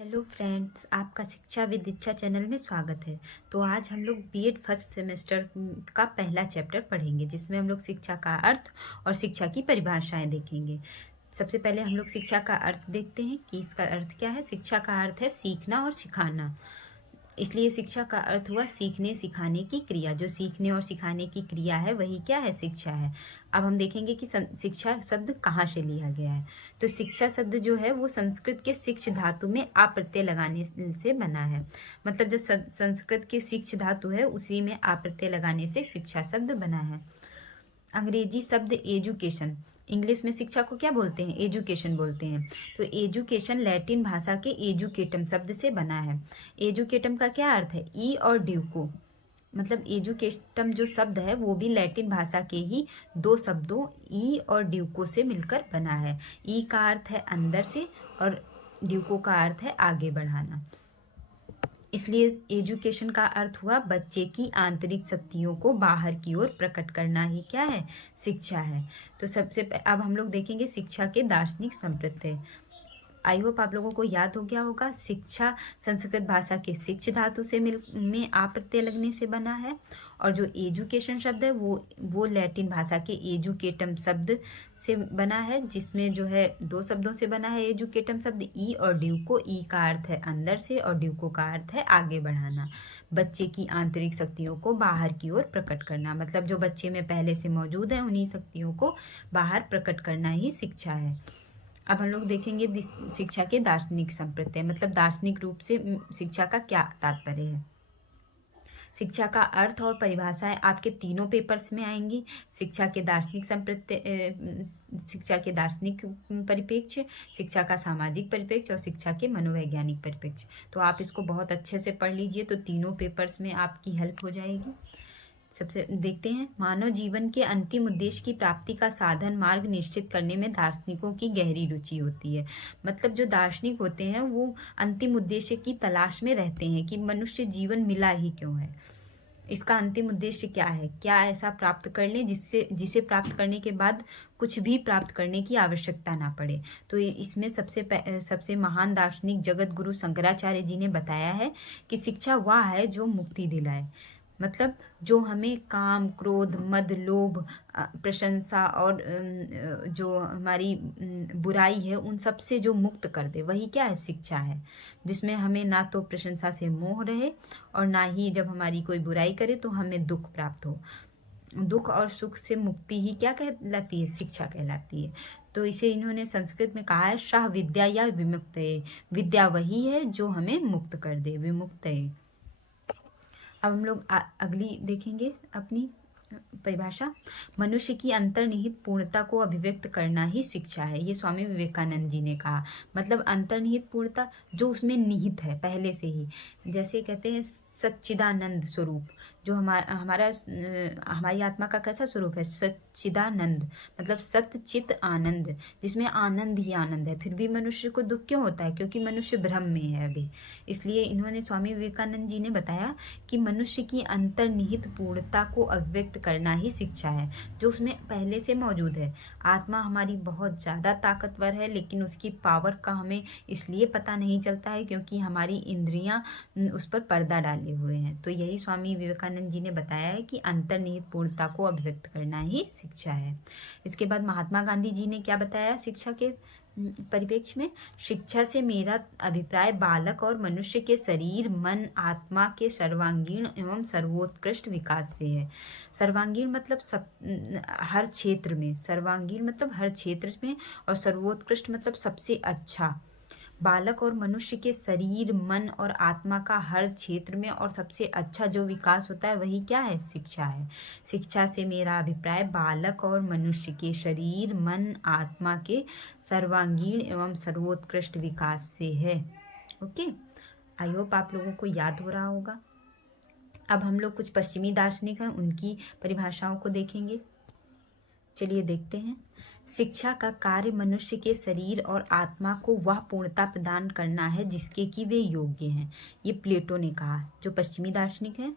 Hello friends, आपका शिक्षा with इच्छा चैनल में स्वागत है। तो आज हम लोग बीएड फर्स्ट सेमेस्टर का पहला चैप्टर पढ़ेंगे, जिसमें हम लोग शिक्षा का अर्थ और शिक्षा की परिभाषाएं देखेंगे। सबसे पहले हम लोग शिक्षा का अर्थ देखते हैं कि इसका अर्थ क्या है। शिक्षा का अर्थ है सीखना और सिखाना। इसलिए शिक्षा का अर्थ हुआ सीखने सिखाने की क्रिया। जो सीखने और सिखाने की क्रिया है वही क्या है, शिक्षा है। अब हम देखेंगे कि शिक्षा शब्द कहाँ से लिया गया है। तो शिक्षा शब्द जो है वो संस्कृत के शिक्ष धातु में आ प्रत्यय लगाने से बना है। मतलब जो संस्कृत के शिक्ष धातु है उसी में आ प्रत्यय लगाने से शिक्षा शब्द बना है। अंग्रेजी शब्द एजुकेशन, इंग्लिश में शिक्षा को क्या बोलते हैं, एजुकेशन बोलते हैं। तो एजुकेशन लैटिन भाषा के एजुकेटम शब्द से बना है। एजुकेटम का क्या अर्थ है, ई और ड्यूको। मतलब एजुकेटम जो शब्द है वो भी लैटिन भाषा के ही दो शब्दों ई और ड्यूको से मिलकर बना है। ई का अर्थ है अंदर से और ड्यूको का अर्थ है आगे बढ़ाना। इसलिए एजुकेशन का अर्थ हुआ बच्चे की आंतरिक शक्तियों को बाहर की ओर प्रकट करना ही क्या है, शिक्षा है। तो अब हम लोग देखेंगे शिक्षा के दार्शनिक संप्रत्यय। आई होप आप लोगों को याद हो गया होगा। शिक्षा संस्कृत भाषा के शिक्ष धातु से में आ प्रत्यय लगने से बना है। और जो एजुकेशन शब्द है वो लैटिन भाषा के एजुकेटम शब्द से बना है, जिसमें जो है दो शब्दों से बना है एजुकेटम शब्द, ई और ड्यूको। ई का अर्थ है अंदर से और ड्यूको का अर्थ है आगे बढ़ाना। बच्चे की आंतरिक शक्तियों को बाहर की ओर प्रकट करना, मतलब जो बच्चे में पहले से मौजूद है उन्हीं शक्तियों को बाहर प्रकट करना ही शिक्षा है। अब हम लोग देखेंगे शिक्षा के दार्शनिक संप्रत्यय, मतलब दार्शनिक रूप से शिक्षा का क्या तात्पर्य है। शिक्षा का अर्थ और परिभाषाएं आपके तीनों पेपर्स में आएंगी। शिक्षा के दार्शनिक संप्रत्यय, शिक्षा के दार्शनिक परिप्रेक्ष्य, शिक्षा का सामाजिक परिप्रेक्ष्य और शिक्षा के मनोवैज्ञानिक परिप्रेक्ष्य। तो आप इसको बहुत अच्छे से पढ़ लीजिए, तो तीनों पेपर्स में आपकी हेल्प हो जाएगी। सबसे देखते हैं, मानव जीवन के अंतिम उद्देश्य की प्राप्ति का साधन मार्ग निश्चित करने में दार्शनिकों की गहरी रुचि होती है। मतलब जो दार्शनिक होते हैं वो अंतिम उद्देश्य की तलाश में रहते हैं कि मनुष्य जीवन मिला ही क्यों है, इसका अंतिम उद्देश्य क्या है, क्या ऐसा प्राप्त कर लें जिसे प्राप्त करने के बाद कुछ भी प्राप्त करने की आवश्यकता ना पड़े। तो इसमें सबसे महान दार्शनिक जगत गुरु शंकराचार्य जी ने बताया है कि शिक्षा वह है जो मुक्ति दिलाए। मतलब जो हमें काम, क्रोध, मद, लोभ, प्रशंसा और जो हमारी बुराई है उन सब से जो मुक्त कर दे, वही क्या है, शिक्षा है। जिसमें हमें ना तो प्रशंसा से मोह रहे और ना ही जब हमारी कोई बुराई करे तो हमें दुख प्राप्त हो। दुख और सुख से मुक्ति ही क्या कहलाती है, शिक्षा कहलाती है। तो इसे इन्होंने संस्कृत में कहा है शाह विद्या या विमुक्त। विद्या वही है जो हमें मुक्त कर दे, विमुक्त है। अब हम लोग अगली देखेंगे अपनी परिभाषा। मनुष्य की अंतर्निहित पूर्णता को अभिव्यक्त करना ही शिक्षा है, ये स्वामी विवेकानंद जी ने कहा। मतलब अंतर्निहित पूर्णता जो उसमें निहित है पहले से ही, जैसे कहते हैं सच्चिदानंद स्वरूप, जो हमारी आत्मा का कैसा स्वरूप है, सच्चिदानंद, मतलब सत्य चित आनंद, जिसमें आनंद ही आनंद है। फिर भी मनुष्य को दुख क्यों होता है, क्योंकि मनुष्य भ्रम में है अभी। इसलिए इन्होंने स्वामी विवेकानंद जी ने बताया कि मनुष्य की अंतर्निहित पूर्णता को अभिव्यक्त करना ही शिक्षा है, जो उसमें पहले से मौजूद है। आत्मा हमारी बहुत ज़्यादा ताकतवर है, लेकिन उसकी पावर का हमें इसलिए पता नहीं चलता है क्योंकि हमारी इंद्रियां उस पर पर्दा डाले हुए हैं। तो यही स्वामी विवेकानंद जी ने बताया है कि अंतर्निहित पूर्णता को अभिव्यक्त करना ही शिक्षा है। इसके बाद महात्मा गांधी जी ने क्या बताया शिक्षा के परिप्रेक्ष्य में। शिक्षा से मेरा अभिप्राय बालक और मनुष्य के शरीर, मन, आत्मा के सर्वांगीण एवं सर्वोत्कृष्ट विकास से है। सर्वांगीण मतलब हर क्षेत्र में, सर्वांगीण मतलब हर क्षेत्र में, और सर्वोत्कृष्ट मतलब सबसे अच्छा। बालक और मनुष्य के शरीर, मन और आत्मा का हर क्षेत्र में और सबसे अच्छा जो विकास होता है वही क्या है, शिक्षा है। शिक्षा से मेरा अभिप्राय बालक और मनुष्य के शरीर, मन, आत्मा के सर्वांगीण एवं सर्वोत्कृष्ट विकास से है। ओके, आई होप आप लोगों को याद हो रहा होगा। अब हम लोग कुछ पश्चिमी दार्शनिक हैं, उनकी परिभाषाओं को देखेंगे। चलिए देखते हैं। शिक्षा का कार्य मनुष्य के शरीर और आत्मा को वह पूर्णता प्रदान करना है जिसके कि वे योग्य हैं। ये प्लेटो ने कहा, जो पश्चिमी दार्शनिक हैं।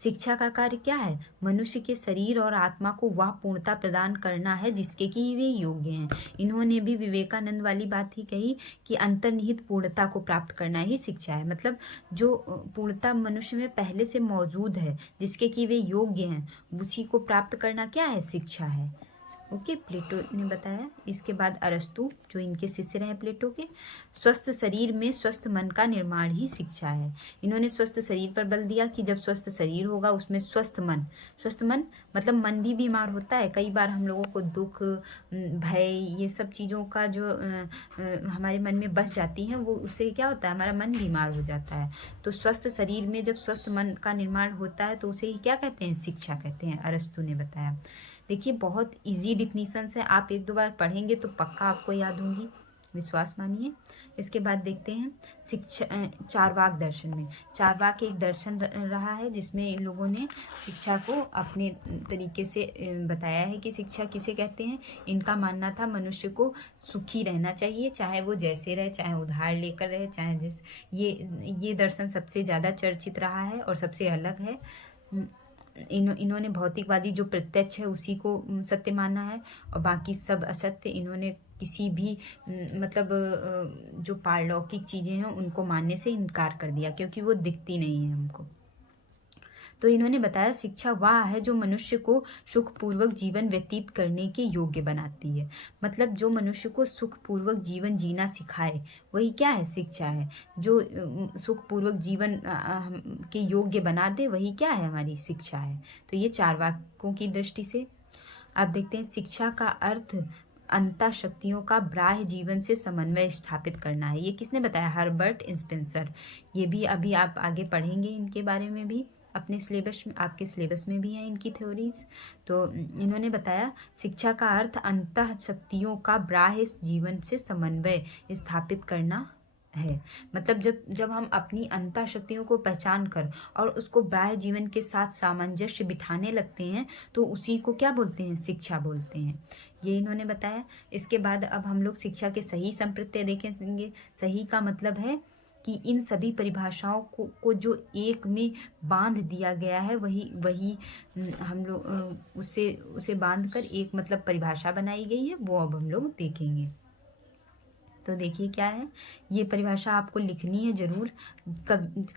शिक्षा का कार्य क्या है? मनुष्य के शरीर और आत्मा को वह पूर्णता प्रदान करना है जिसके कि वे योग्य हैं। इन्होंने भी विवेकानंद वाली बात ही कही कि अंतर्निहित पूर्णता को प्राप्त करना ही शिक्षा है। मतलब जो पूर्णता मनुष्य में पहले से मौजूद है, जिसके कि वे योग्य हैं, उसी को प्राप्त करना क्या है? शिक्षा है। ओके, प्लेटो ने बताया। इसके बाद अरस्तु, जो इनके शिष्य रहे प्लेटो के, स्वस्थ शरीर में स्वस्थ मन का निर्माण ही शिक्षा है। इन्होंने स्वस्थ शरीर पर बल दिया कि जब स्वस्थ शरीर होगा उसमें स्वस्थ मन मतलब मन भी बीमार होता है। कई बार हम लोगों को दुख, भय, ये सब चीज़ों का जो हमारे मन में बस जाती हैं, वो उससे क्या होता है? हमारा मन बीमार हो जाता है। तो स्वस्थ शरीर में जब स्वस्थ मन का निर्माण होता है तो उसे ही क्या कहते हैं? शिक्षा कहते हैं, अरस्तु ने बताया। देखिए, बहुत इजी डिफिनीशन है, आप एक दो बार पढ़ेंगे तो पक्का आपको याद होंगी, विश्वास मानिए। इसके बाद देखते हैं शिक्षा, चारवाक दर्शन में। चारवाक एक दर्शन रहा है जिसमें इन लोगों ने शिक्षा को अपने तरीके से बताया है कि शिक्षा किसे कहते हैं। इनका मानना था मनुष्य को सुखी रहना चाहिए, चाहे वो जैसे रहे, चाहे उधार लेकर रहे, चाहे जैसे। ये दर्शन सबसे ज़्यादा चर्चित रहा है और सबसे अलग है। इन्होंने भौतिकवादी जो प्रत्यक्ष है उसी को सत्य माना है और बाकी सब असत्य। इन्होंने किसी भी मतलब जो पारलौकिक चीज़ें हैं उनको मानने से इनकार कर दिया, क्योंकि वो दिखती नहीं है हमको। तो इन्होंने बताया शिक्षा वह है जो मनुष्य को सुखपूर्वक जीवन व्यतीत करने के योग्य बनाती है। मतलब जो मनुष्य को सुखपूर्वक जीवन जीना सिखाए वही क्या है? शिक्षा है। जो सुखपूर्वक जीवन के योग्य बना दे वही क्या है? हमारी शिक्षा है। तो ये चारवाकों की दृष्टि से आप देखते हैं शिक्षा का अर्थ अंतः शक्तियों का बाह्य जीवन से समन्वय स्थापित करना है। ये किसने बताया? Herbert Spencer. ये भी अभी आप आगे पढ़ेंगे इनके बारे में भी अपने सिलेबस में, आपके सिलेबस में भी है इनकी थ्योरीज। तो इन्होंने बताया शिक्षा का अर्थ अंतः शक्तियों का बाह्य जीवन से समन्वय स्थापित करना है। मतलब जब हम अपनी अंतः शक्तियों को पहचान कर और उसको बाह्य जीवन के साथ सामंजस्य बिठाने लगते हैं तो उसी को क्या बोलते हैं? शिक्षा बोलते हैं। ये इन्होंने बताया। इसके बाद अब हम लोग शिक्षा के सही संप्रत्यय देखेंगे। सही का मतलब है कि इन सभी परिभाषाओं को जो एक में बांध दिया गया है वही हम लोग उसे बांध कर एक मतलब परिभाषा बनाई गई है, वो अब हम लोग देखेंगे। तो देखिए क्या है, ये परिभाषा आपको लिखनी है ज़रूर।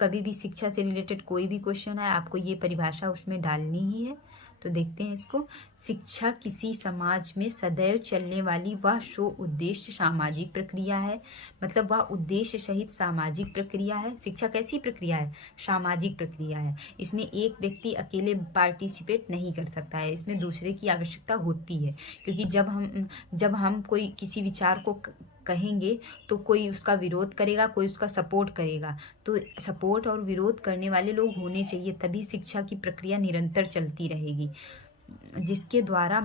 कभी भी शिक्षा से रिलेटेड कोई भी क्वेश्चन है आपको ये परिभाषा उसमें डालनी ही है। तो देखते हैं इसको। शिक्षा किसी समाज में सदैव चलने वाली वह शो उद्देश्य सामाजिक प्रक्रिया है। मतलब वह उद्देश्य सहित सामाजिक प्रक्रिया है। शिक्षा कैसी प्रक्रिया है? सामाजिक प्रक्रिया है। इसमें एक व्यक्ति अकेले पार्टिसिपेट नहीं कर सकता है, इसमें दूसरे की आवश्यकता होती है। क्योंकि जब हम कोई किसी विचार को कहेंगे तो कोई उसका विरोध करेगा, कोई उसका सपोर्ट करेगा। तो सपोर्ट और विरोध करने वाले लोग होने चाहिए, तभी शिक्षा की प्रक्रिया निरंतर चलती रहेगी। जिसके द्वारा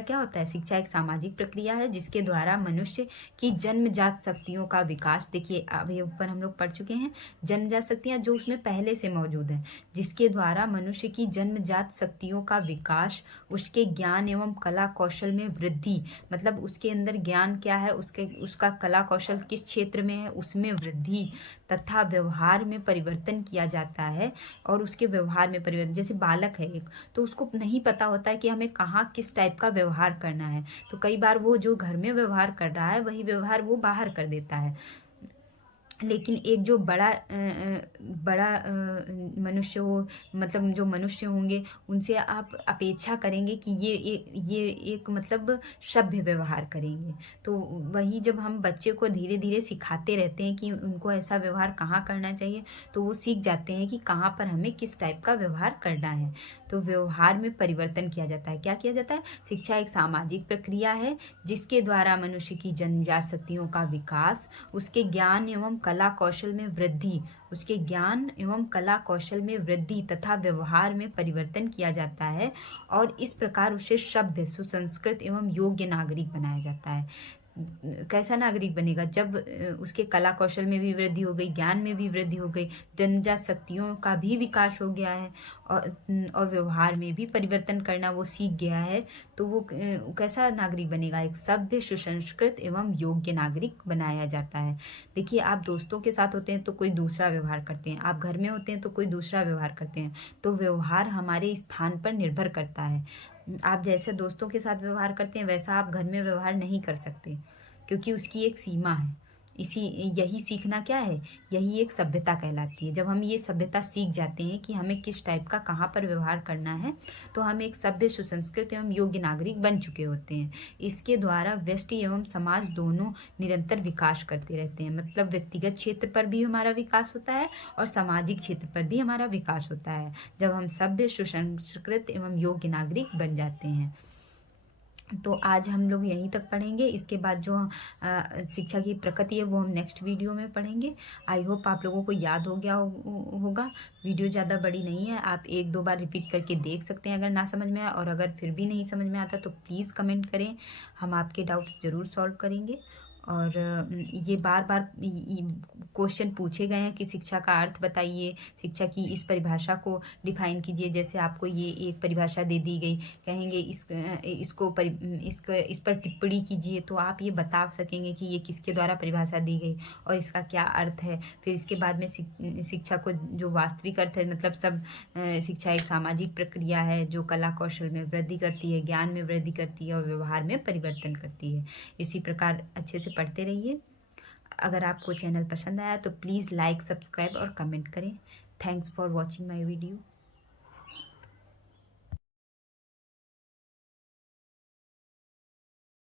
क्या होता है? शिक्षा एक सामाजिक प्रक्रिया है जिसके द्वारा मनुष्य की जन्मजात शक्तियों का विकास, देखिए अभी ऊपर हम लोग पढ़ चुके हैं, जन्मजात शक्तियाँ जो उसमें पहले से मौजूद हैं, जिसके द्वारा मनुष्य की जन्मजात शक्तियों का विकास, उसके ज्ञान एवं कला कौशल में वृद्धि। मतलब उसके अंदर ज्ञान क्या है, उसका कला कौशल किस क्षेत्र में है, उसमें वृद्धि तथा व्यवहार में परिवर्तन किया जाता है। और उसके व्यवहार में परिवर्तन, जैसे बालक है एक, तो उसको नहीं पता होता है कि हमें कहाँ किस टाइप का व्यवहार करना है, तो कई बार वो जो घर में व्यवहार कर रहा है वही व्यवहार वो बाहर कर देता है। लेकिन एक जो बड़ा मनुष्य हो, मतलब जो मनुष्य होंगे उनसे आप अपेक्षा करेंगे कि ये एक मतलब सभ्य व्यवहार करेंगे। तो वही जब हम बच्चे को धीरे धीरे सिखाते रहते हैं कि उनको ऐसा व्यवहार कहाँ करना चाहिए, तो वो सीख जाते हैं कि कहाँ पर हमें किस टाइप का व्यवहार करना है। तो व्यवहार में परिवर्तन किया जाता है। क्या किया जाता है? शिक्षा एक सामाजिक प्रक्रिया है जिसके द्वारा मनुष्य की जन्मजात शक्तियों का विकास, उसके ज्ञान एवं कला कौशल में वृद्धि तथा व्यवहार में परिवर्तन किया जाता है और इस प्रकार उसे सभ्य, सुसंस्कृत एवं योग्य नागरिक बनाया जाता है। कैसा नागरिक बनेगा जब उसके कला कौशल में भी वृद्धि हो गई, ज्ञान में भी वृद्धि हो गई, जन्मजात शक्तियों का भी विकास हो गया है, और व्यवहार में भी परिवर्तन करना वो सीख गया है। तो वो कैसा नागरिक बनेगा? एक सभ्य, सुसंस्कृत एवं योग्य नागरिक बनाया जाता है। देखिए, आप दोस्तों के साथ होते हैं तो कोई दूसरा व्यवहार करते हैं, आप घर में होते हैं तो कोई दूसरा व्यवहार करते हैं। तो व्यवहार हमारे स्थान पर निर्भर करता है। आप जैसे दोस्तों के साथ व्यवहार करते हैं वैसा आप घर में व्यवहार नहीं कर सकते, क्योंकि उसकी एक सीमा है। यही सीखना क्या है? यही एक सभ्यता कहलाती है। जब हम ये सभ्यता सीख जाते हैं कि हमें किस टाइप का कहाँ पर व्यवहार करना है, तो हम एक सभ्य, सुसंस्कृत एवं योग्य नागरिक बन चुके होते हैं। इसके द्वारा व्यष्टि एवं समाज दोनों निरंतर विकास करते रहते हैं। मतलब व्यक्तिगत क्षेत्र पर भी हमारा विकास होता है और सामाजिक क्षेत्र पर भी हमारा विकास होता है, जब हम सभ्य, सुसंस्कृत एवं योग्य नागरिक बन जाते हैं। तो आज हम लोग यहीं तक पढ़ेंगे। इसके बाद जो शिक्षा की प्रकृति है वो हम नेक्स्ट वीडियो में पढ़ेंगे। आई होप आप लोगों को याद हो गया होगा। वीडियो ज़्यादा बड़ी नहीं है, आप 1-2 बार रिपीट करके देख सकते हैं अगर ना समझ में आए, और अगर फिर भी नहीं समझ में आता तो प्लीज़ कमेंट करें, हम आपके डाउट्स ज़रूर सॉल्व करेंगे। और ये बार बार क्वेश्चन पूछे गए हैं कि शिक्षा का अर्थ बताइए, शिक्षा की इस परिभाषा को डिफाइन कीजिए। जैसे आपको ये एक परिभाषा दे दी गई, कहेंगे इस पर टिप्पणी कीजिए, तो आप ये बता सकेंगे कि ये किसके द्वारा परिभाषा दी गई और इसका क्या अर्थ है। फिर इसके बाद में शिक्षा को जो वास्तविक अर्थ है, मतलब सब शिक्षा एक सामाजिक प्रक्रिया है जो कला कौशल में वृद्धि करती है, ज्ञान में वृद्धि करती है और व्यवहार में परिवर्तन करती है। इसी प्रकार अच्छे से पढ़ते रहिए। अगर आपको चैनल पसंद आया तो प्लीज़ लाइक, सब्सक्राइब और कमेंट करें। Thanks for watching my video.